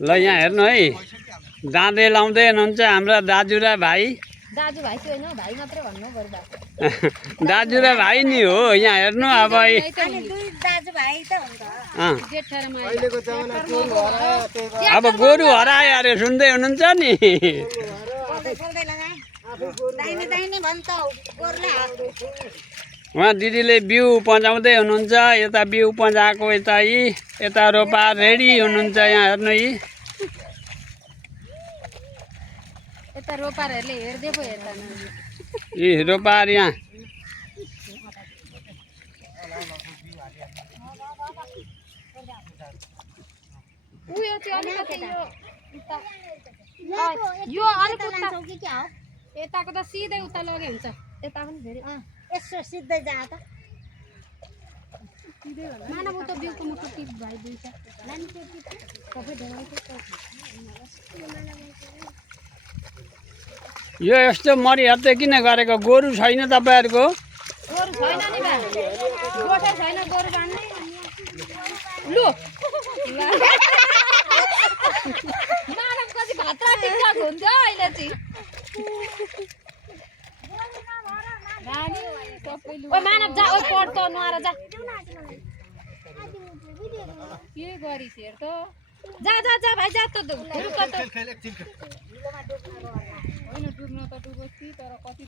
ल यहाँ हेर्नु है दाँते लाउँदै हुनुहुन्छ हाम्रा दाजु र भाइ दाजुभाइ चाहिँ होइन भाइ मात्रै भन्नु बरु दाजु र भाइ नि हो यहाँ हेर्नु अब अब गोरु हरायो अरे सुन्दै हुनुहुन्छ नि उहाँ दिदीले बिउ पन्जाउँदै हुनुहुन्छ यता बिउ पन्जाएको यता रोपा रेडी हुनुहुन्छ यहाँ हेर्नु यता रोपारहरूले हेर्दै पो हेर्दा यी रोपार यहाँ उयो चाहिँ अलिकति यो अलिक यताको त सिधै उता लगे हुन्छ यता पनि फेरि यसो सिधै जा त मानव उता बिउको मुटु टिप भाइ दुईटा यो यस्तो मरिहत्ते किन गरेको गोरु छैन तपाईँहरूको गोरु छैन नि बा गोठै छैन गोरु बान्ने लु मानव कति भात्रा टिकटक हुन्छ अहिले चाहिँ ओ मानव जा ओ पढ्छ नआएर जा के गरिस् हेर त जा जा जा भाइ जा त रुक त होइन डुब्न त डुबोस् तर कति